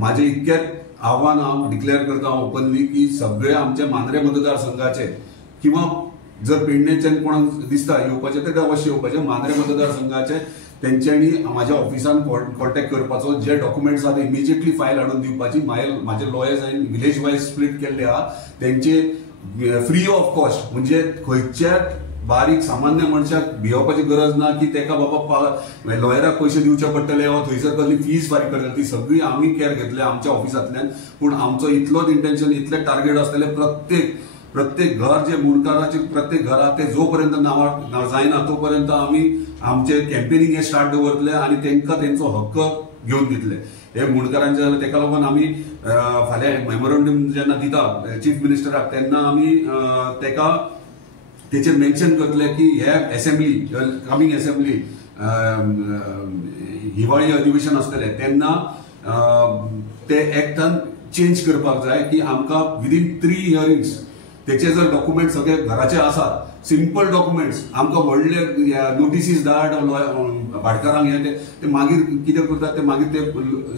माझे इतकेच आव्हान हांव डिक्लेअर करता ओपनली की सगळे आमचे मांद्रे मतदारसंघाचे किंवा जर पेडणेच्यान कोणाक दिसता येवपाचे ते अवश्य येवपाचे मांद्रे मतदारसंघाचे तेंच्यांनी माझ्या ऑफिसान कॉन्टॅक्ट करपाचो जे डॉक्युमेंट्स आहा ते इमिजिएटली फायल हाडून दिवपाची माझे लॉयर्स हांवें विलेज वायज स्प्लिट केल्ले आहा तेंचे फ्री ऑफ कॉस्ट म्हणजे खंयच्या बारीक सामान्य मनशाक भिवपाची गरज ना की तेका बाबा लॉयराक पयशे दिवचे पडटले वा थंयसर कसली फीज फारीक करतले ती सगळी आमी केअर घेतले आमच्या ऑफिसांतल्यान पूण आमचो इतलोच इंटेन्शन इतले टार्गेट आसतले प्रत्येक घर जे मुणकाराचे प्रत्येक घरा ते जोपर्यंत नांव जायना तोपर्यंत आमी आमचे कॅम्पेनिंग हे स्टार्ट दवरतले आनी तेंकां तेंचो हक्क घेवन दितले हे मुणकारांचे जाल्यार तेका लागून आमी फाल्यां मेमोरंडम जेन्ना दिता चीफ मिनिस्टराक तेन्ना आमी तेका तेचेर मेन्शन करतले की हे असेंब्ली कमिंग असेंब्ली हिवाळी अधिवेशन आसतले तेन्ना ते एक्टान चेंज करपाक जाय की आमकां विदिन 3 हियरिंग्स तेचे जर डॉक्युमेंट सगळे घराचे आसात सिंपल डॉक्युमेंट्स आमकां व्हडले नोटिसीस धाड भाटकारांक हे ते मागीर कितें करतात ते मागीर ते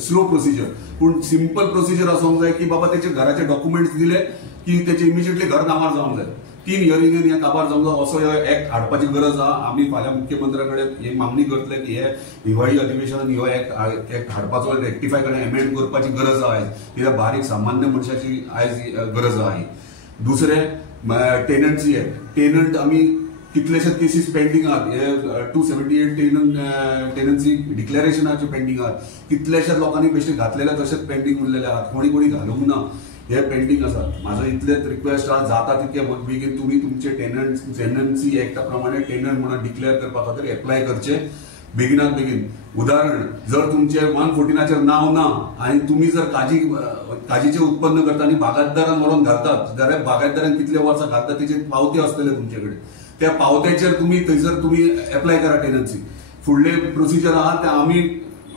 स्लो प्रोसिजर पूण सिंपल प्रोसिजर आसूंक जाय की बाबा तेचे घराचे डॉक्युमेंट्स दिले की तेचे इमिजिएटली घर नांवार जावंक जाय 3 हियरिंगेन हे काबार जावंक जाय असो हे एक्ट हाडपाची गरज आहा आमी फाल्यां मुख्यमंत्र्या कडेन ही मागणी करतले की हे हिवाळी अधिवेशनात हो एक्ट हाडपाचो रेक्टिफाय करून एमेंड करपाची गरज आहा कित्याक बारीक सामान्य मनशाची आयज गरज आहा दुसरे टेनंसी एक्ट टेनंट आमी कितलेशेच केसीस पेंडिंग आहात हे 278 टेनन्सी डिक्लेरेशनाचे पेंडिंग आहात कितलेशेच लोकांनी बेश्टे घातलेले तशेंच पेंडिंग उरलेले आहात कोणी घालूंक ना हे पेंडिंग आसात म्हाजो इतलेच रिक्वेस्ट आहा जाता तितके बेगीन तुमी तुमचे टेनन्सी एक्टा प्रमाणे टेनंट म्हणून डिक्लेअर करपा खातीर एप्लाय करचे बेगिनात बेगीन उदाहरण जर तुमचे 114 नाव ना आणि तुम्ही जर काजीचे उत्पन्न करता आणि बागायतदारांक व्हरून घालतात जाल्यार बागायतदारांक कितले वर्सां घालता तेचे पावते आसतले तुमचे कडेन त्या पावत्याचेर तुम्ही थंयसर तुम्ही एप्लाय करा टेनन्सी फुडले प्रोसिजर आहा ते आमी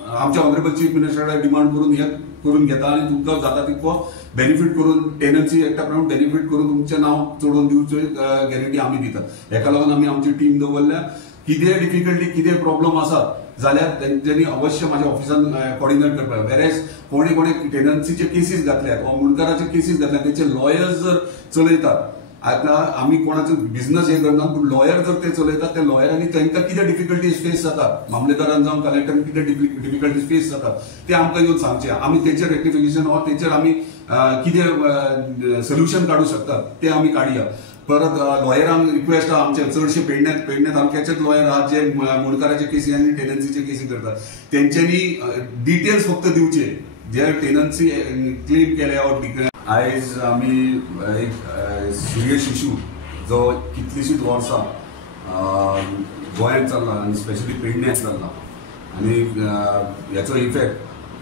आमच्या ऑनरेबल चीफ मिनिस्टराक डिमांड करून हे करून घेता आणि तुमकां जाता तितको बेनिफीट करून टेनन्सी एक्टा प्रमाणे बेनिफीट करून तुमचें नांव चडोवन दिवची गॅरंटी आमी दितात हेका लागून आमी आमची टीम दवरल्या कितें डिफिकल्टी कितें प्रॉब्लम आसात जाल्यार तेंच्यांनी अवश्य माझ्या ऑफिसान कॉर्डिनेट करपाक वेरेज कोणे टेनन्सीचे केसीस घातल्यात वा मुणकाराचे केसीस घातल्यात तेचे लॉयर्स जर चलयतात आता आमी कोणाचो बिझनेस हे करना पूण लॉयर जर ते चलयतात ते लॉयरांनी तांकां कितें डिफिकल्टीज फेस जातात मामलेदारान जावं कलेक्टरान कितें डिफिकल्टीज फेस जातात ते आमकां येवन सांगचे आमी तेचेर रेक्टिफिकेशन वा तेचेर आमी कितें सोल्युशन काडूं शकतात ते आमी काडया परत लॉयरांक रिक्वेस्ट आहा आमचे चडशे पेडणे तालुक्याचेच लॉयर आहात जे मुणकाराचे केसी आनी टेनन्सीचे केसी करतात तेंच्यांनी डिटेल्स फक्त दिवचे जे टेनन्सी क्लेम केले वा आयज आमी एक सिरियस इशू जो कितलीशीच वर्सां गोंयांत चल्ला आनी स्पेशली पेडण्यात चल्ला आनी हेचो इफेक्ट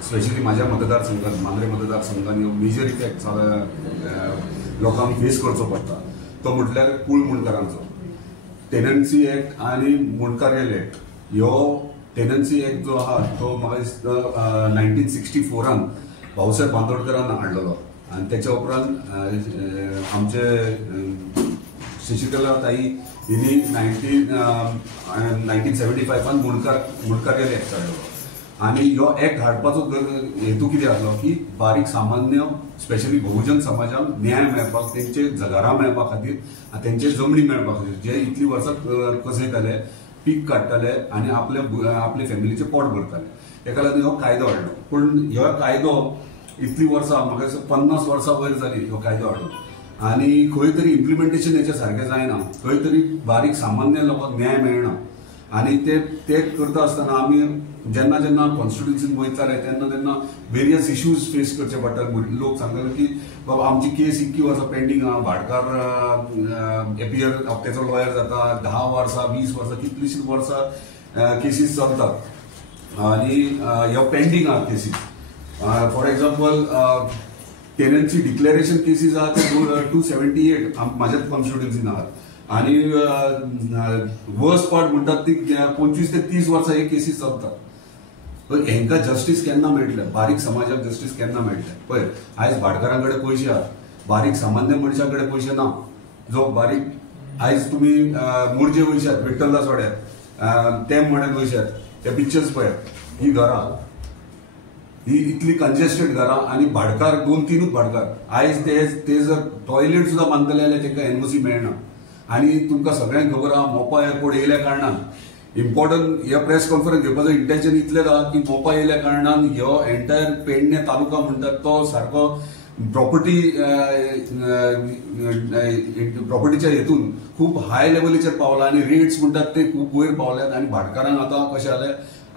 स्पेशली म्हाज्या मतदारसंघात मांद्रे मतदारसंघात मेजर इफेक्ट लोकांक फेस करचो पडटा तो म्हटल्यार कूळ मुणकारांचो टेनन्सी एक्ट आनी मुणकारेल एक्ट ह्यो टेनन्सी एक्ट जो आहा तो म्हाका दिसता 1964 भाऊसाहेब बांदोडकरान हाडलेलो आनी तेच्या उपरांत आमचे शशिकला ताई हिनी 1975 मुणकारेल एक्ट हाडलो आनी ह्यो एक्ट हाडपाचो हेतू कितें आसलो की बारीक सामान्य स्पेशली बहुजन समाजाक न्याय मेळपाक तेंचे घरां मेळपा खातीर तेंचे जमनी मेळपा खातीर जे इतली वर्सां कसयताले पीक काडटाले आनी आपले फॅमिलीचे पोट भरताले हेका लागून हो कायदो हाडलो पूण ह्यो कायदो इतली वर्सां म्हाका दिसता 50 वर्सां वयर जाली ह्यो कायदो हाडून आनी खंय तरी इम्प्लिमेंटेशन हेचें सारकें जायना खंय तरी बारीक सामान्य लोकांक न्याय मेळना आनी ते करता आसतना आमी जेन्ना जेन्ना कॉन्स्टिट्युन्सीन वयताले तेन्ना वेरियस इश्यूज फेस करचे पडटाले लोक सांगताले की बाबा आमची केस इतकी वर्सां पेंडींग आहा भाटकार एपियर तेचो लॉयर जाता 10 वर्सां 20 वर्सां कितलीशीच वर्सां केसीस चलतात आनी ह्यो पेंडींग आहा cases for example tenancy declaration cases आहा ते 278 म्हाज्याच कॉन्स्टिट्युन्सीन आहात आनी वर्स्ट पार्ट म्हणटात ती 25 ते 30 वर्सां हे केसीस चलतात हेंकां जस्टीस केन्ना मेळटले बारीक समाजाक जस्टीस केन्ना मेळटले पळय आयज भाटकारां कडेन पयशे आहात बारीक सामान्य मनशा कडेन पयशे ना जो बारीक आयज तुमी मुर्जे वयशात विठ्ठलदास वाड्यार तेम म्हणत वयशात ते पिक्चर्स पळयात ही घरां ही इतली कंजेस्टेड घरां आणि भाडकार 2-3 भाडकार आयज ते जर टॉयलेट सुद्धा बांदतले जाल्यार तांकां एनओसी मेळना. आणि तुमकां सगळ्यांक खबर आहा मोपा एअरपोर्ट येयल्या कारणान इम्पॉर्टंट ह्या प्रेस कॉन्फरन्स घेवपाचो इंटेन्शन इतलें आहा की मोपा येयल्या कारणान ह्यो एंटायर पेडणे तालुका म्हणटात तो सारको प्रॉपर्टीच्या हेतून खूप हाय लेवलीचेर पावला आणि रेट्स म्हणटात ते खूप वयर पावल्यात. आणि भाडकारांक आतां कशें जालें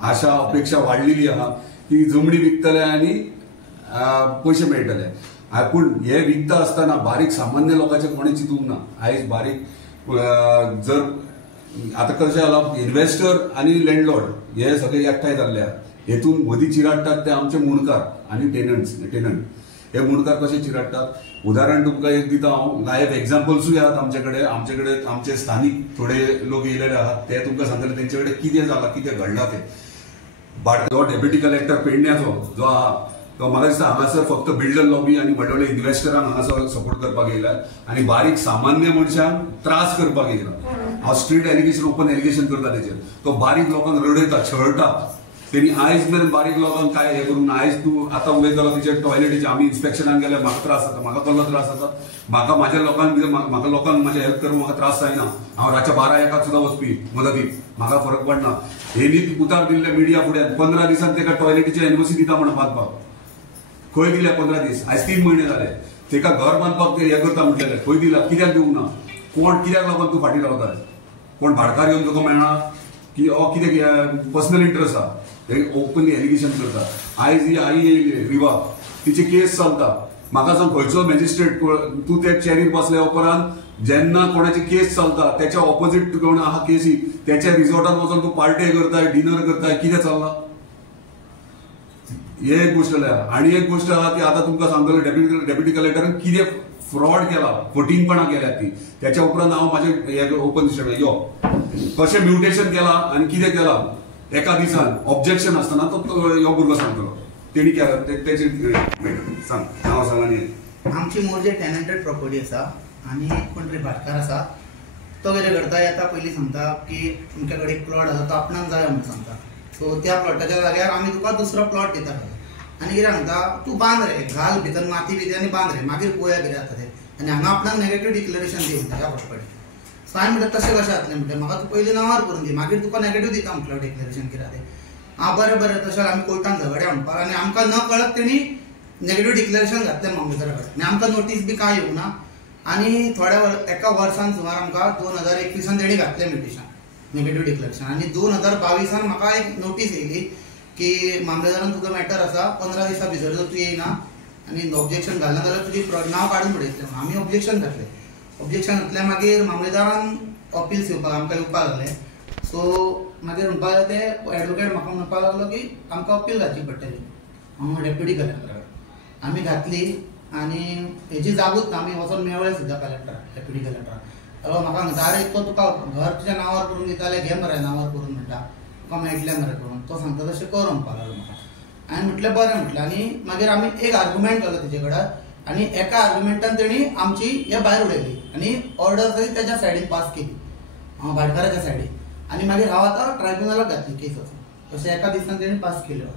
आशा अपेक्षा वाडलेली आहा की जमनी विकतले आणि पयशे मेळटले. पूण हे विकता आसतना बारीक सामान्य लोकांचे कोणी चिंतूंक ना. आयज बारीक जर आता कशें जालां इन्व्हेस्टर आणि लँडलॉर्ड हे सगळे एकठांय जाल्ले हेतून मदीं चिराडटात ते आमचे मुणकार आणि टेनंट. हे मुणकार कशे चिराडटात उदाहरण तुमकां एक दिता हांव. लायव्ह एक्झाम्पल्सूय आहात आमचे कडेन आमचे स्थानिक थोडे लोक येयलेले आहात ते तुमकां सांगतले तेंचे कडेन कितें जालां कितें घडलां ते. जो डेप्युटी कलेक्टर पेडण्याचो जो आहा तो म्हाका दिसता हांगासर फक्त बिल्डर लॉबी आणि व्हडले व्हडले इन्व्हेस्टरांक हांगासर सपोर्ट करपाक येयला आणि बारीक सामान्य मनशांक त्रास करपाक येयला. हांव स्ट्रीट एलिगेशन ओपन एलिगेशन करता तेचेर. तो बारीक लोकांक रडयता छळटा. तेणी आयज मेरेन बारीक लोकांक काय हे करून आयज तूं आतां उलयतलो तिचे टॉयलेटीचे आमी इन्स्पेक्शनाक गेल्यार म्हाका त्रास जाता. म्हाका कसलो त्रास जाता म्हाका म्हाज्या लोकांक म्हाका लोकांक म्हाजे हेल्प करूंक म्हाका त्रास जायना. हांव रातच्या 12-1 सुद्दां वचपी मदतीक म्हाका फरक पडना. हेणी उतार दिल्ले मिडिया फुड्यान 15 दिसान तेका टॉयलेटीचे एनओसी दिता म्हणून बांदपाक. खंय दिल्या 15 दीस आयज 3 म्हयने जाले. तेका घर बांदपाक ते हे करता म्हटलेले खंय दिला कित्याक दिवंक ना. कोण कित्याक लागून तूं फाटीं रावता. कोण भाडकार येवन तुका मेळना की कितें पर्सनल इंटरेस्ट आहा हे ओपनली एलिगेशन करता. आयज ही आई येयली रिवा तिची केस चलता. म्हाका सांग खंयचो मॅजिस्ट्रेट तूं त्या चॅरीर बसल्या उपरांत जेन्ना कोणाची केस चलता त्याच्या ऑपोजीट कोण आहा केसी त्याच्या रिसॉर्टात वचून तूं पार्टी करताय डिनर करताय कितें चल्ला. हे एक गोष्ट आणि एक गोष्ट आहा ती आता तुमकां सांगतलो डेप्युटी कलेक्टरान कितें फ्रॉड केला फटींगपणां केल्यात ती. त्याच्या उपरांत हांव म्हाजे ओपन स्टेटमेंट यो कशें म्युटेशन केला आणि कितें केला एका दिसान ऑब्जेक्शन आसतना तो ह्यो भुरगो सांगतलो तेणी केला तेचे सांग नांव सांग. आनी आमची मूळ जे टेनंटेड प्रॉपर्टी आसा आणि कोण तरी भाटकार आसा तो कितें करता येता पयलीं सांगता की तुमच्या कडेन एक प्लॉट आसा तो आपणाक जाय म्हणून सांगता. सो त्या प्लॉटाच्या जाग्यार आमी तुका दुसरो प्लॉट दिता आनी कितें सांगता तूं बांद रे घाल भितर माती बिती आनी बांद रे मागीर पळोवया कितें जाता तें. आनी हांगा आपणाक नेगेटीव डिक्लेरेशन दी त्या प्रॉपर्टी. सो हांवें म्हणटा तशें कशें जातलें म्हणटा म्हाका तूं पयलीं नांवार करून दी मागीर तुका नेगेटीव दिता म्हटलं डिक्लेरेशन कितें तें. हां बरें बरें तशें आमी कोर्टान झगड्या म्हणपाक आनी आमकां न कळत तेणी नेगेटीव डिक्लेरेशन घातलें मामलेदारा कडेन आनी आमकां नोटीस बी कांय येवंक ना. आनी थोड्या एका वर्सान सुमार आमकां 2021 तेणी घातलें म्युटेशन नेगेटीव डिक्लेरेशन. आनी 2022 म्हाका एक नोटीस येयली की मामलेदारान तुजो मॅटर आसा 15 दिसां भितर जर तूं येयना आनी ऑब्जेक्शन घालना जाल्यार तुजी नांव काडून उडयतलें. आमी ऑब्जेक्शन घातलें. ऑब्जेक्शन घातलें मागीर मामलेदारान अपील्स येवपाक आमकां येवपाक लागलें. सो मागीर म्हणपाक लागले ते एडवोकेट म्हाका म्हणपाक लागलो की आमकां अपील घालची पडटली हांव डेप्युटी कलेक्टरा कडेन. आमी घातली आनी हेजी जागूच ना. आमी वचून मेळ्ळे सुद्दां कलेक्टरा डेप्युटी कलेक्टरा. म्हाका म्हणटा अरे तो तुका घर तुज्या नांवार करून दिता जाल्यार घे मरे नांवार करून म्हणटा तुका मेळटलें मरे करून. तो सांगता तशें कर म्हणपाक लागलो म्हाका. हांवें म्हटलें बरें म्हटलें. आनी मागीर आमी एक आर्ग्युमेंट केलो तेजे कडेन आनी एका आर्ग्युमेंटान तेणी आमची हे भायर उडयली आनी ऑर्डर तरी तेज्या सायडीन पास केली भाटकाराच्या सायडीन. आनी मागीर हांव आतां ट्रायब्युनलाक घातली केस वचून तशें एका दिसान तेणी पास केल्यो.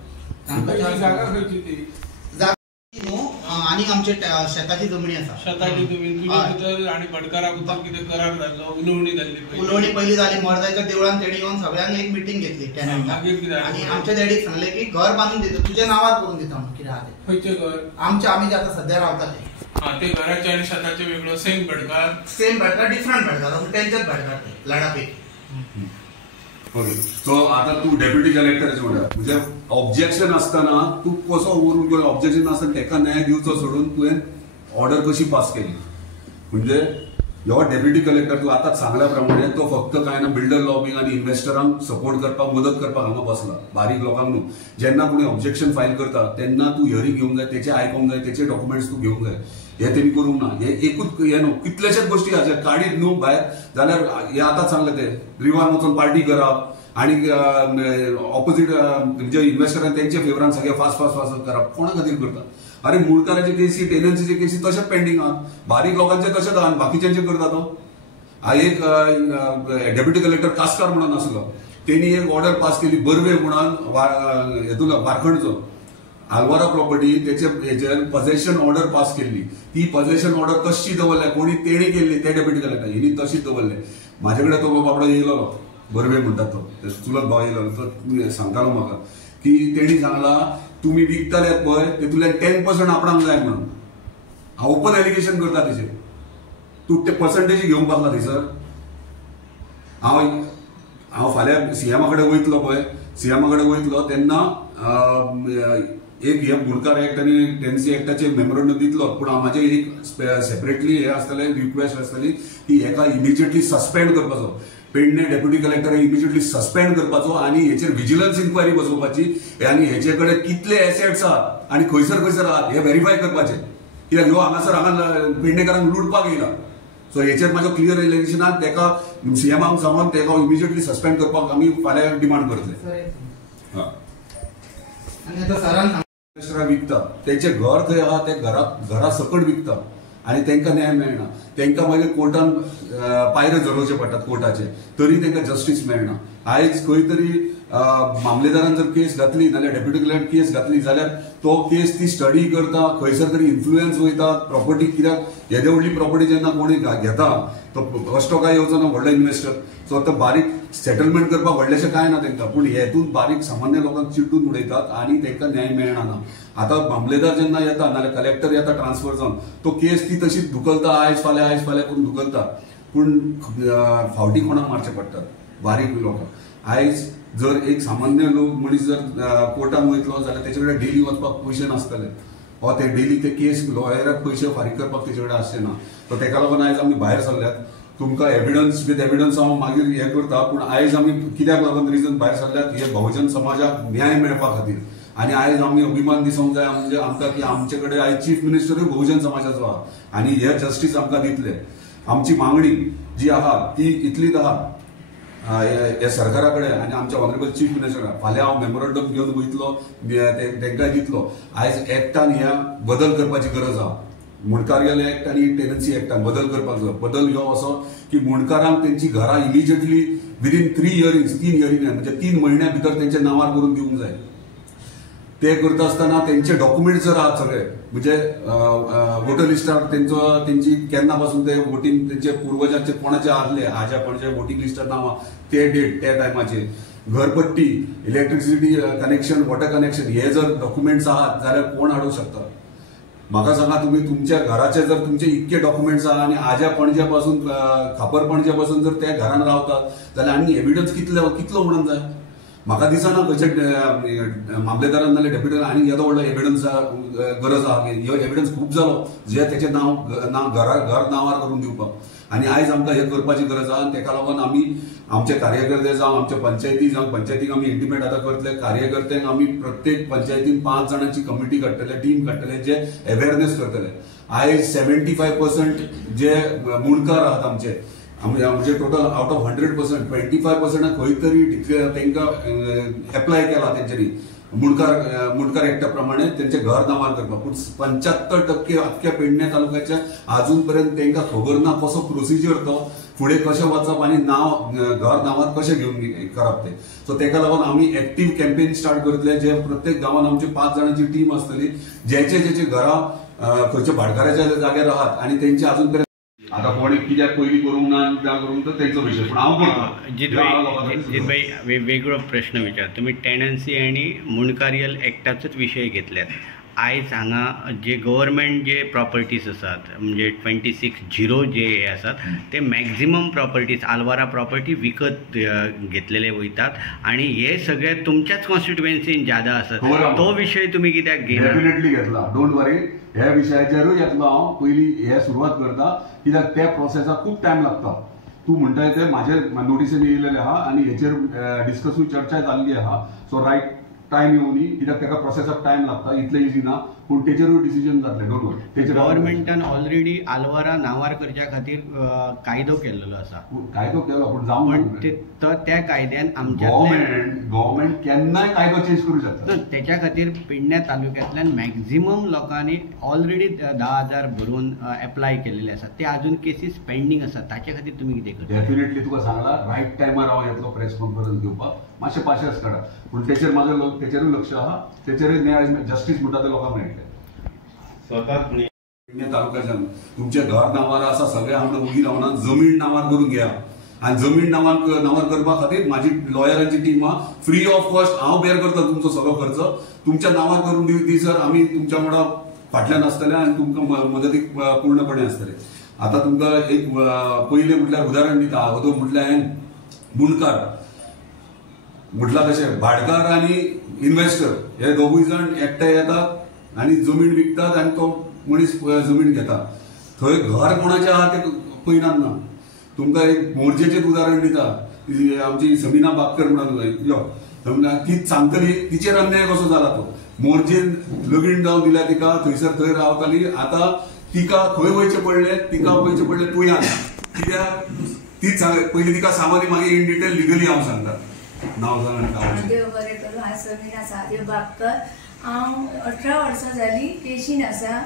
आनी आमचे शेताची जमनी आसा शेताची जमीन तुज्या भितर आनी भाटकारा भितर कितें करार जाल्लो उलोवणी जाल्ली उलोवणी पयलीं जाली. मडदाच्या देवळान तेणी येवन सगळ्यांक एक मिटींग घेतली आनी आमच्या डॅडीक सांगलें की घर बांदून दिता तुज्या नांवार करून दिता म्हणून. कितें आहा तें खंयचें घर आमचें आमी जे आतां सद्या रावता तें. ते घराचे आनी शेताचे वेगळो सेम भाटकार डिफरंट भाटकार तेंचेच भाटकार ते लडापैकी. ओके सो आता तू डेप्युटी कलेक्टर म्हणटा म्हणजे ऑब्जेक्शन असताना तू कसो उरून ऑब्जेक्शन असताना तेका न्याय दिवचो सोडून तुवें ऑर्डर कशी पास केली. म्हणजे ह्यो डेप्युटी कलेक्टर तू आतांच सांगल्या प्रमाणे तो फक्त काय ना बिल्डर लॉबींग आणि इन्व्हेस्टरांक सपोर्ट करपाक मदत करपाक हांगा बसला. बारीक लोकांक न्हू. जेन्ना कोणी ऑब्जेक्शन फायल करता तेन्ना तू हियरिंग घेवंक जाय तेचे आयकूंक जाय तेचे डॉक्युमेंट्स तू घेवंक जाय. हे तेणी करूंक ना. हे एकूच हे न्हू कितलेशेच गोष्टी आसा काडीत न्हू भायर जाल्यार हे आतांच सांगलें ते रिवान वचून पार्टी करप आणि ऑपोजीट जे इन्व्हेस्टर तेंचे फेवरान सगळे फास्ट करप कोणा खातीर करता. अरे मुळकाराचे केसी टेनन्सीचे केसी तशेंच पेंडिंग आहात. बारीक लोकांचे तशेंच आहात बाकीच्यांचे करता तो. एक डेप्युटी कलेक्टर कास्कार म्हणून आसलो तेणी एक ऑर्डर पास केली बर्वे म्हणून हेतून वारखंडचो आल्वारा प्रॉपर्टी हेचेर पोजेशन ऑर्डर पास केल्ली. ती पोजेशन ऑर्डर कशी दवरल्या, कोणी तेणी केल्ली ते डेप्युटी कलेक्टर हिनी तशीच दवरले. माझे कडेन तो बाबडो येयलो, बरवे म्हणटात तो चुलत भाव येयलो, तो सांगतालो म्हाका की तेणी सांगला तुम्ही विकताल्यात पळय तेतूंतल्यान 10% आपणाक जाय म्हणून. हांव ओपन एलिगेशन करता तेजेर. तूं ते पर्संटेज घेवंक पावला थंयसर. हांव फाल्यां सीएमा कडेन वयतलो पळय, सीएमा कडेन वयतलो तेन्ना एक हे मुणकार एक्ट आनी टेनसी एक्टाचे मेमोरंडम दितलो. पूण म्हाजे एक सेपरेटली हे आसतलें रिक्वेस्ट आसतली की हेका इमिजिएटली सस्पेंड करपाचो. Pernem deputy collector immediately suspend करपाचो आनी हेचेर विजिलन्स इन्क्वायरी बसोवपाची आनी हेचे कडेन कितले एसेट्स आहात आनी खंयसर आहात हे व्हेरीफाय करपाचें. कित्याक ह्यो हांगा पेडणेकारांक लुटपाक येयला. सो हेचेर म्हाजो क्लियर एलिगेशनान तेका सीएमाक सांगून तेका इमिजिएटली सस्पेंड करपाक आमी फाल्यां डिमांड करतले. विकता तेंचे घर थंय आहा ते घरा सकट विकता आनी तांकां न्याय मेळना. तांकां मागीर कोर्टान पायऱ्यो चलोवचे पडटात कोर्टाचे, तरी तांकां जस्टीस मेळना. आयज खंय तरी मामलेदारान जर केस घातली नाल्यार डेप्युटी कलेक्टर केस घातली जाल्यार तो केस ती स्टडी करता, खंयसर तरी इन्फ्लुएन्स वयता प्रॉपर्टी. कित्याक येदे व्हडली प्रॉपर्टी जेन्ना कोणी घेता तो फर्स्ट काय येवचो ना व्हडलो इन्व्हेस्टर. सो तो बारीक सेटलमेंट करपाक व्हडलेशें कांय ना तांकां, पूण हेतून बारीक सामान्य लोकांक चिड्डून उडयतात आनी तांकां न्याय मेळना. आतां मामलेदार जेन्ना येता नाल्यार कलेक्टर येता ट्रान्सफर जावन तो केस ती तशीच धुकलता, आयज फाल्यां करून धुकलता. पूण फावटी कोणाक मारचे पडटात बारीक लोकांक. आयज जर एक सामान्य लोक मनीस जर कोर्टान वयतलो जाल्यार तेचे कडेन डेली वचपाक पयशे नासतले, वा ते डेली ते केस लॉयराक पयशे फारीक करपाक तेचे कडेन आसचे ना. सो तेका लागून आयज आमी भायर सरल्यात. तुमकां एविडन्स विथ एविडन्स हांव मागीर हे करता, पूण आयज आमी कित्याक लागून रिजन भायर सरल्यात हे बहुजन समाजाक न्याय मेळपा खातीर. आनी आयज आमी अभिमान दिसूंक जाय म्हणजे आमकां की आमचे कडेन आयज चीफ मिनिस्टरूय बहुजन समाजाचो आहा आनी हे जस्टीस आमकां दितले. आमची मागणी जी आहा ती इतलीच आहा ह्या सरकारा कडेन आनी आमच्या ऑनरेबल चीफ मिनिस्टर फाल्यां हांव मेमोरंडम घेवन वयतलो, तांकां दितलो. आयज एक्टान ह्या बदल करपाची गरज आहा. मुणकारियल एक्ट आनी टेनन्सी एक्टान बदल करपाक जाय. बदल ह्यो असो की मुणकारांक तेंची घरां इमिजिएटली विदीन 3 इयरिंग्स म्हणजे 3 म्हयन्या भितर तेंच्या नांवार करून दिवंक जाय. ते करता आसतना तेंचे डॉक्युमेंट्स जर आहात सगळे म्हणजे वोटर लिस्टार तेंची केन्ना पासून ते वोटींग तेंचे पूर्वजांचे कोणाचे आसले आज्या पणजे वोटींग लिस्टार नांवां ते डेट त्या टायमाचे, घरपट्टी, इलेक्ट्रिसिटी कनेक्शन, वॉटर कनेक्शन हे जर डॉक्युमेंट्स आहात जाल्यार कोण हाडूंक शकता. म्हाका सांगा तुम्ही तुमच्या घराचे जर तुमचे इतके डॉक्युमेंट्स आहा आनी आज्या पणज्या पासून खापर पणज्या पासून जर त्या घरान रावतात जाल्यार आनी एविडन्स कितलो म्हणून जाय. म्हाका दिसना खंयच्या मामलेदारान नाल्यार डेप्युटी आनी येदो व्हडलो एविडन्स गरज आहा. ह्यो एविडन्स खूब जालो जे तेचें नांव घर नांवार करून दिवपाक. आनी आयज आमकां हे करपाची गरज आहा. तेका लागून आमी आमचे कार्यकर्ते जावं आमच्या पंचायतीक आमी इंटिमेट आतां करतले. कार्यकर्त्यांक आमी प्रत्येक पंचायतीन 5 जाणांची कमिटी काडटले, टीम काडटले जे अवेअरनेस करतले. आयज 75% जे मुणकार आहात आमचे म्हणजे टोटल आउट ऑफ 100% 25% खंय तरी तांकां एप्लाय केला तेंच्यांनी मुणकार एक्टा प्रमाणे तेंचे घर नांवार करपाक. पूण 75% अख्ख्या पेडणे तालुक्याच्या अजून पर्यंत तांकां खबर ना कसो प्रोसिजर तो फुडें कशें वचप आनी घर नांवार कशें घेवन करप ते. सो तेका लागून आमी एक्टीव कॅम्पेन स्टार्ट करतले जे प्रत्येक गांवांत आमची 5 जाणांची टीम आसतली जेचे घरां खंयच्या भाटकाराच्या जाग्यार आहात आनी तेंचे अजून पर्यंत आता कोणी कित्याक पयलीं करूंक ना कित्याक करूंक तो तेंचो विशय. पूण हांव करता जितभाई वेगळो प्रश्न विचार. तुम्ही टेनन्सी आणि मुणकारियल एक्टाचोच विशय घेतल्यात. आयज हांगा जे गव्हर्मेंट जे प्रॉपर्टीज आसात म्हणजे 26(0) जे हे आसात ते मॅक्झिमम प्रॉपर्टीज आल्वारा प्रॉपर्टी विकत घेतलेले वयतात आणि हे सगळे तुमच्याच कॉन्स्टिट्युएन्सीन ज्यादा आसात. तो विशय तुम्ही कित्याक घेतला? डेफिनेटली घेतला, डोंट वरी. ह्या विशयाचेरूय येतलो हांव. पयलीं हे सुरवात करता कित्याक त्या प्रोसेसाक खूब टायम लागता. तूं म्हणटाय ते म्हाजे नोटिसीन येयलेले आहा आनी हेचेर डिस्कसूय चर्चा जाल्ली आहा. सो रायट टायम येवनी कित्याक ताका प्रोसेसाक टायम लागता, इतले इजी ना. पूण तेचेरूय डिसिजन जातलें. Don't worry. गव्हर्मेंटान ऑलरेडी आल्वारा नांवार करच्या खातीर कायदो केल्लो आसा. कायदो केलो पूण जावंक ना. त्या कायद्यान गव्हर्मेंट केन्नाय कायदो चेंज करूं शकता. त्याच्या खातीर पेडण्या तालुक्यांतल्यान मॅक्झिमम लोकांनी ऑलरेडी 10,000 भरून एप्लाय केलेले आसा. ते अजून केसीस पेंडींग आसा. ताचे खातीर तुमी कितें करता? डेफिनेटली तुका सांगला रायट टायमार हांव येतलो प्रेस कॉन्फरन्स घेवपाक. मातशें पाशेंस काडा पूण तेचेर म्हाजो तेचेरूय लक्ष आहा. तेचेरूय न्याय जस्टीस म्हणटा ते लोकांक मेळटले. स्वता तालुक्याच्यान तुमचे घर नांवार आसा सगळे आमकां उगी रावना जमीन नांवार करून घ्या. आणि जमीन नांवार करपा खातीर म्हाजी लॉयरांची टीम आहा. फ्री ऑफ कॉस्ट हांव बेर करता तुमचो सगळो खर्च. तुमच्या नांवार करून दिसर आमी तुमच्या वांगडा फाटल्यान आसतले आनी तुमकां मदतीक पूर्णपणे आसतले. आता तुमकां एक पयलें म्हटल्यार उदाहरण दिता. अदो म्हटल्यार हांवें बुणकार म्हटला तशें भाटकार आनी इन्व्हेस्टर हे दोगूय जाण एकठांय येतात आनी जमीन विकतात आनी तो मनीस जमीन घेता. थंय घर कोणाचें आहा तें पयनात ना. तुमकां एक मोर्जेचें उदाहरण दिता. आमची समिना बागकर म्हणून यो ती सांगतली तिचेर अन्याय कसो जाला तो. मोर्जेन लगीण जावन दिल्या तिका थंयसर थंय रावताली. आतां तिका खंय वयचें पडलें तुयन कित्याक तीच पयलीं तिका सामानी मागीर इन डिटेल लिगली हांव सांगता. नांव सांग आनी काम. देव बरें करूं. हांव समीना सादेव बागकर. हांव 18 वर्सां जाली केशीन आसा.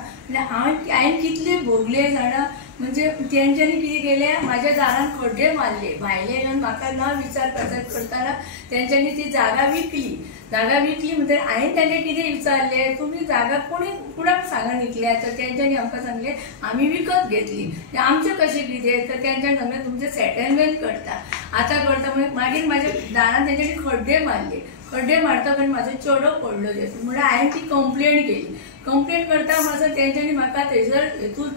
हांवें कितले भोगले जाणा. म्हणजे तेंच्यांनी कितें केलें म्हाज्या दारान खड्डे मारले. भायले येवन म्हाका न विचार करताना तेंच्यांनी ती जागा विकली म्हणटकीर हांवें तेंका कितें विचारलें तुमी जागा कुणाक सांगून विकल्या. तर तेंच्यांनी आमकां सांगलें आमी विकत घेतली. आमचें कशें कितें तर तेंच्यांनी सांगलें तुमचें सेटलमेंट करता म्हणून मागीर म्हाज्या दारान तेंच्यांनी खड्डे मारतकच म्हाजो चेडो पडलो तेतून. म्हणून हांवें ती कंप्लेंट करता म्हाजो तेंच्यांनी म्हाका थंयसर हेतून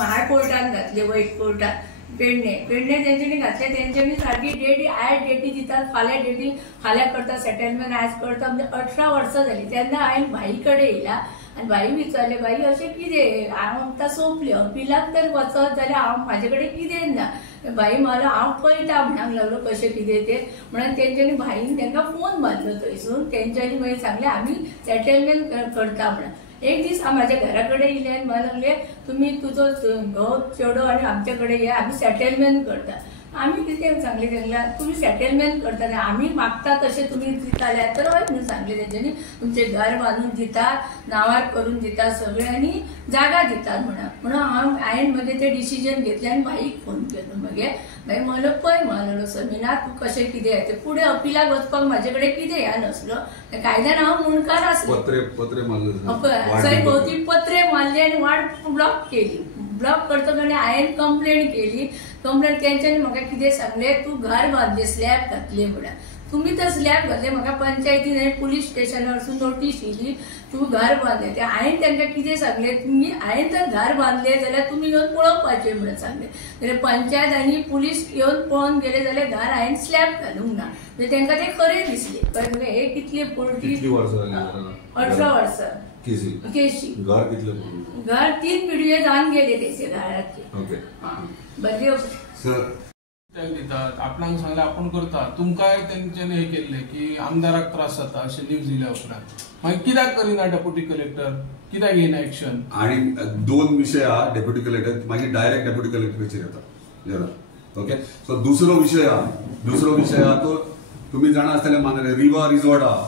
हाय कोर्टान घातले. वैट कोर्टान पेडणे तेंच्यांनी घातले. तेंच्यांनी सारकी डेटी आयज डेटी दितात फाल्यां करता सेटलमेंट आयज करता. म्हणजे 18 वर्सां जाली. तेन्ना हांवें भाई कडेन येयला आनी भाई विचारलें बाई अशें कितें हांव आतां सोंपलें अपिलाक तर वचत जाल्यार हांव म्हाजे कडेन कितें ना. भाई म्हाका हांव पळयता म्हणूंक लागलो कशें कितें तें. म्हणून तेंच्यांनी भाईन तांकां फोन मारलो थंयसून. तेंच्यांनी मागीर सांगलें आमी सेटलमेंट करता म्हणून. एक दीस हांव म्हाज्या घरा कडेन येयलें आनी म्हाका लागलें तुमी तुजो घोव चेडो आनी आमचे कडेन या आमी सेटलमेंट करता. आमी कितें सांगलें तेंकां तुमी सेटलमेंट करता आमी मागता तशें तुमी दिता जाल्यार तर हय म्हणून सांगलें तेंच्यांनी. तुमचें घर बांदून दितात नांवार करून दितात सगळें आनी जागा दितात म्हणून हांवें मागीर तें डिसिजन घेतलें आनी भाईक फोन केलो. मागीर म्हणलो पळय म्हणलो समिना तूं कशें कितें तें फुडें अपिलाक वचपाक म्हाजे कडेन कितें ह्या नासलो. कायद्यान हांव मुणकार आसलो. थंय भोंवती पत्रे मारले आनी वाट ब्लॉक केली. ब्लॉक करतकच हांवें कंप्लेंट केली. तेंच्यांनी म्हाका कितें सांगलें तूं घर बांदलें स्लॅब घातलें म्हणून. तुमी तर स्लॅब घातलें म्हाका पंचायतीन पुलीस स्टेशनार वचून नोटीस येयली तूं घर बांदलें. तें हांवें तांकां कितें सांगलें हांवें तर घर बांदलें जाल्यार तुमी येवन पळोवपाचें म्हणून सांगलें. जाल्यार पंचायत आनी पुलीस येवन पळोवन गेले जाल्यार घर हांवें स्लॅब घालूंक ना. म्हणजे तांकां तें खरें दिसलें. कळ्ळें हे कितले पळटी 18 वर्सां केशी. घर 3 पिढयो जावन गेले तेचे घराचे. दितात आपणाक सांगलें आपण करता. तुमकांय तेंच्यांनी हे केल्लें की आमदाराक त्रास जाता अशें न्यूज दिल्या उपरांत मागीर कित्याक करिना डेप्युटी कलेक्टर कित्याक घेयना एक्शन. आणि 2 विशय आहा डेप्युटी कलेक्टर मागीर डायरेक्ट डेप्युटी कलेक्टराचेर येता. ओके सो दुसरो विशय आहा तो तुमी जाणा आसतले रिवा रिसॉर्ट आहा.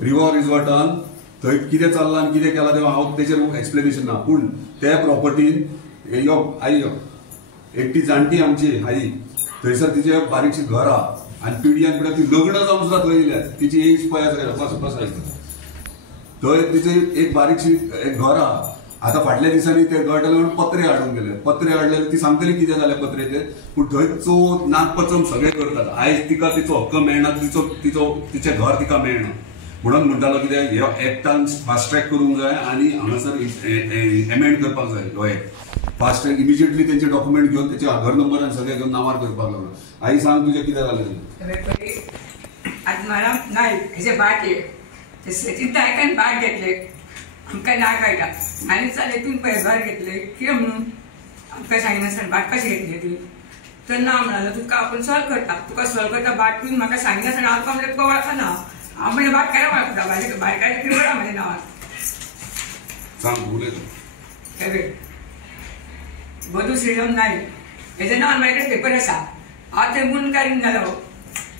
रिवा रिसॉर्टान थंय कितें चल्लां आनी कितें केलां तें हांव तेचेर एक्सप्लेनेशन ना. पूण त्या प्रॉपर्टीन आई एकटी जाणटी आमची आई थंयसर तिचे बारीकशी घर आहा आनी पिडयान पिड्या ती लग्न जावन सुद्दां थंय येयल्या. तिची एज पळय थंय तिचे एक बारीकशी घर आहा. आतां फाटल्या दिसांनी ते गटाला म्हणून पत्रे हाडून गेले ती सांगतली कितें जालें पत्रेचेर. पूण थंय चोत नागपचम सगळें करतात. आयज तिका तिचो हक्क मेळना तिचें घर तिका मेळना. म्हणून म्हणटालो कितें ह्यो एक्टान फास्ट ट्रॅक करूंक जाय आनी हांगासर एमेंड करपाक जाय. हो एक फास्ट ट्रॅक इमिजिएटली तेंचे डॉक्युमेंट घेवन तेचे घर नंबर आनी सगळें घेवन नांवार करपाक लागलो. आई सांग तुजें कितें जालें. आत्माराम नायक हेजे बाट ते चिंतायकान बाट घेतले आमकां ना कायदा आनी चाले तूं पळय घर घेतले कितें म्हणून आमकां सांगिनासतना बाट कशें घेतली ती. तर ना म्हणलो तुका आपूण सॉल्व करता बाट तुवें म्हाका सांगिनासतना हांव तुका वळखना. हांव म्हणजे बाट केन्ना वळखता भायल्या कितें वळा म्हज्या नांवान. सांग उलय बदू श्रीराम नाईक हेजे नाव माझ्याकडे पेपर आसा हांव ते मुनकारीन जालो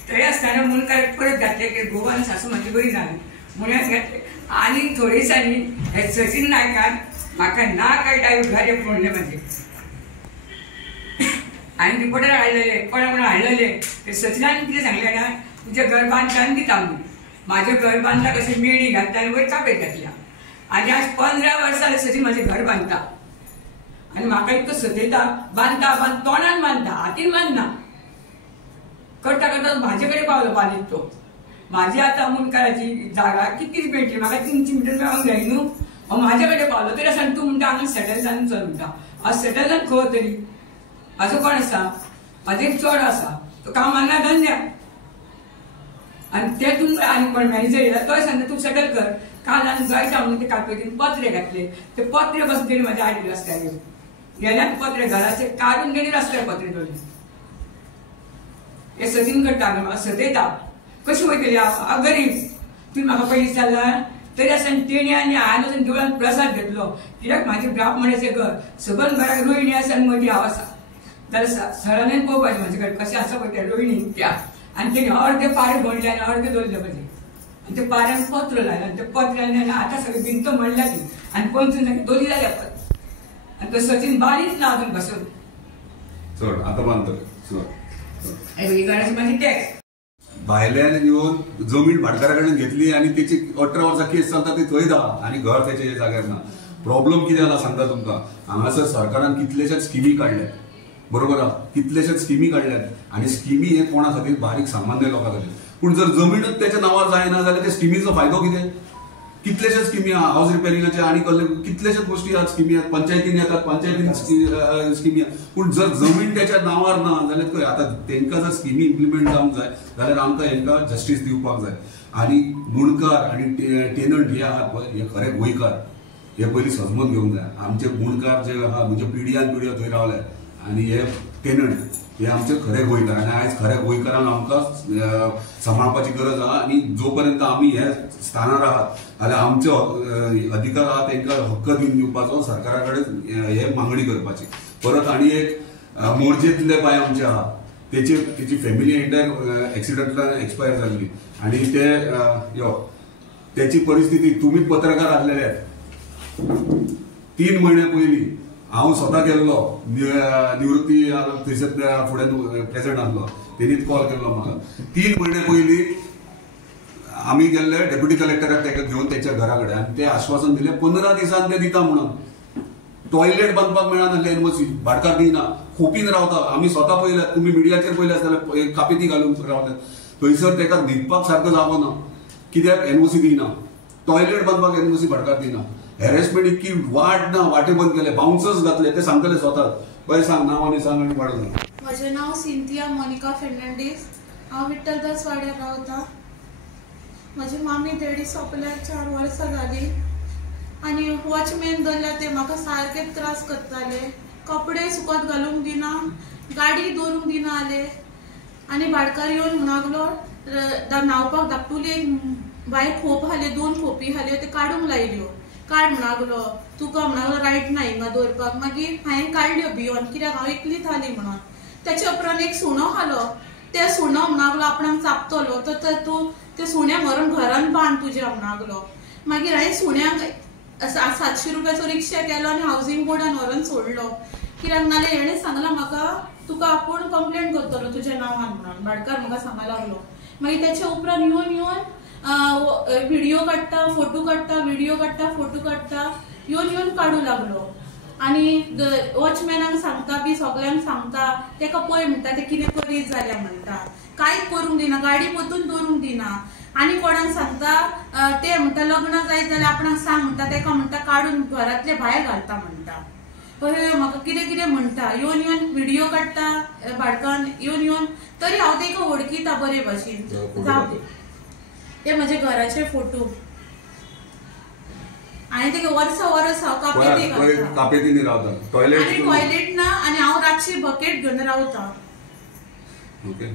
तरी आसतना मुनकार परत घातले की गोवान सासू म्हाजी बरी जाली मुण्यात घातले आनी थोडे दिसांनी हे सचिन नायकान म्हाका ना कळटा घरे फोडले म्हाजे आनी रिपोर्टर हाडलेले कोणा हाडलेले ते सचिनान कितें सांगलें ना तुजें घर बांदता आनी दिता म्हणून म्हाजें घर बांदता कशें मेडी घालता आनी वयर कापेट घातल्या आनी आज 15 वर्सां जालीं सचिन म्हाजें घर बांदता आनी म्हाका इतको सतयता बांदता तोंडान बांदता हातीन बांदना करता करता म्हाजे कडेन पावलो बांदीत तो म्हाजी आतां मुनकाराची जागा कितकीच मेळटली म्हाका 300 मिटर मेळोंक जाय न्हू हांव म्हाजे कडेन पावलो तरी आसा तूं म्हणटा हांगा सेटल जावन चल म्हणटा हांव सेटल जावन खंय तरी म्हाजो कोण आसा म्हाजो एक चोड आसा तो कामाक धंद्या आनी ते तुमकां आनी कोण मॅनेजर येयला तोय सांगता तूं सेटल कर काल आनी जायता म्हणून ते कापेटीन पत्रे घातले ते पत्रे बसून तेणी म्हाज्या आडी रस्त्यार गेल्यात पत्रे घराचे काडून तेणी रस्त्यार पत्रे दवरले हे सचिन करता म्हाका सतयता कशी वयतली हांव गरीब तुमी म्हाका पयलीं विचारला तरी आसतना तेणी आनी हांवें वचून देवळान प्रसाद घेतलो कित्याक म्हाजें ब्राह्मणाचें घर सबंद घराक रोहिणी आसा आनी मदीं हांव आसा जाल्यार सरांनी पळोवपाचें म्हाजे कडेन कशें आसा पळय तें रोहिणी त्या आनी तेणी अर्दे पारे भोंडले आनी अर्दे दवरले म्हाजे आनी ते पाऱ्यान पत्र लायलें आनी ते पत्र्यान आतां सगळी भिंत म्हणल्या ती आनी पंचून दोनी जाल्या पत आनी तो सचिन बारीक ना अजून बसून चड आतां बांदतले ही घराची म्हाजी टॅक्स भायल्यान येवन जमीन भाटकारा कडेन घेतली आनी तेची 18 वर्सां केस चलता ती थंय दा आनी घर तेच्या जाग्यार ना प्रॉब्लेम कितें जाला सांगता तुमकां हांगासर सरकारान कितलेशेच स्किमी काडल्यात बरोबर आहा कितलेशेच स्किमी काडल्यात आनी स्किमी हे कोणा खातीर बारीक सामान्य लोकां खातीर पूण जर जमीनच तेच्या नांवार जायना जाल्यार त्या स्किमीचो फायदो कितें कितलेशेच स्किमी आहा हाऊस रिपेरिंगाचे आनी कितलेशेच गोष्टी आहात स्किमी आहात पंचायतीन येतात पंचायतीन स्किमी पूण जर जमीन त्याच्या नांवार ना जाल्यार खंय आतां तांकां जर स्किमी इम्प्लिमेंट जावंक जाय जाल्यार आमकां हांकां जस्टीस दिवपाक जाय आनी मुणकार आनी टेनंट हे आहात पळय हे खरे गोंयकार हे पयलीं समजून घेवंक जाय आमचे मुणकार जे आहा म्हणजे पिढ्यान पिढ्यो थंय रावल्यात आनी हे टेनंट हे आमचे खरे गोंयकार आनी आयज खऱ्या गोंयकारांक आमकां सांबाळपाची गरज आहा आनी जो पर्यंत आमी हे स्थानार आहात जाल्यार आमचे अधिकार आहा तांकां हक्क दिवन दिवपाचो सरकारा कडेन हे मागणी करपाची परत आनी एक मोरजेंतले बाय आमचे आहा तेची फॅमिली एंटायर एक्सिडंटान एक्सपायर जाल्ली आनी ते त्याची परिस्थिती तुमीच पत्रकार आसलेले 3 म्हयने पयलीं हांव स्वता गेल्लो निवृत्ती थंयसर फुडें प्रेझेंट आसलो तेणीच कॉल केल्लो म्हाका 3 म्हयने पयलीं आमी गेल्ले डेप्युटी कलेक्टराक ताका घेवन तेच्या घरा कडेन आनी ते आश्वासन दिलें 15 दिसान ते दिता म्हणून टॉयलेट बांदपाक मेळना एनओसी भाटकार दिना खोपीन रावता आमी स्वता पळयल्यात तुमी मिडियाचेर पळयल्यात जाल्यार कापेती घालून रावल्यात थंयसर ताका न्हिदपाक सारको जागो ना कित्याक एनओसी दिना टॉयलेट बांदपाक एनओसी भाटकार दिना हॅरेसमेंट इतकी वाट ना वाटे बंद केले बाउन्सर्स घातले ते सांगतले स्वताच पळय सांग नांव आनी सांग आनी वाडो म्हजें नांव सिंथिया मोनिका फेर्नांडीस हांव विठ्ठलदास वाड्यार रावतां म्हजी मामी डॅडी सोंपल्यार 4 वर्सां जालीं आनी वॉचमॅन दवरल्या ते म्हाका सारके त्रास करताले कपडे सुकत घालूंक दिना गाडी दवरूंक दिना जाले आनी भाटकार येवन म्हणगलो न्हांवपाक धाकटुली एक बाय खोप आहले 2 खोपी आहल्यो ते काडूंक लायल्यो काड म्हणगलो तुका म्हणगलो रायट ना हिंगा दवरपाक मागीर हांवें काडल्यो भियोन कित्याक हांव एकलीच आली म्हणून त्याच्या उपरांत एक सुणो आलो ते सुणो म्हणगलो आपणाक चापतलो तर तूं ते सुण्या व्हरून घरान बांद तुज्या म्हणगलो मागीर हांवें सुण्याक 700 रुपयाचो रिक्षा केलो आनी हावसिंग बोर्डान व्हरून सोडलो कित्याक नाल्यार हेणें सांगलां म्हाका तुका आपूण कंप्लेंट करतलो तुज्या नांवान म्हणून भाटकार म्हाका सांगूंक लागलो मागीर त्याच्या उपरांत येवन व्हिडिओ काडटा फोटो काडटा व्हिडिओ काडटा फोटो काडटा येवन काडू लागलो आनी वॉचमॅनाक सांगता बी सगळ्यांक सांगता तेका पळय म्हणटा ते कितें करीत जाल्या म्हणटा कांयच करूंक दिना गाडी पोतून दवरूंक दिना आनी कोणाक सांगता ते म्हणटा लग्न जायत जाल्यार आपणाक सांग म्हणटा तेका म्हणटा काडून घरांतले भायर घालता म्हणटा म्हाका कितें कितें म्हणटा येवन व्हिडिओ काडटा भाटकान येवन तरी हांव तेका वळखीता बरे भाशेन जावं ते म्हजे घराचे फोटो हांवें तेका वर्स हांव कापेतींनी रावता टॉयलेट ना आनी हांव रातची बकेट घेवन रावता ओके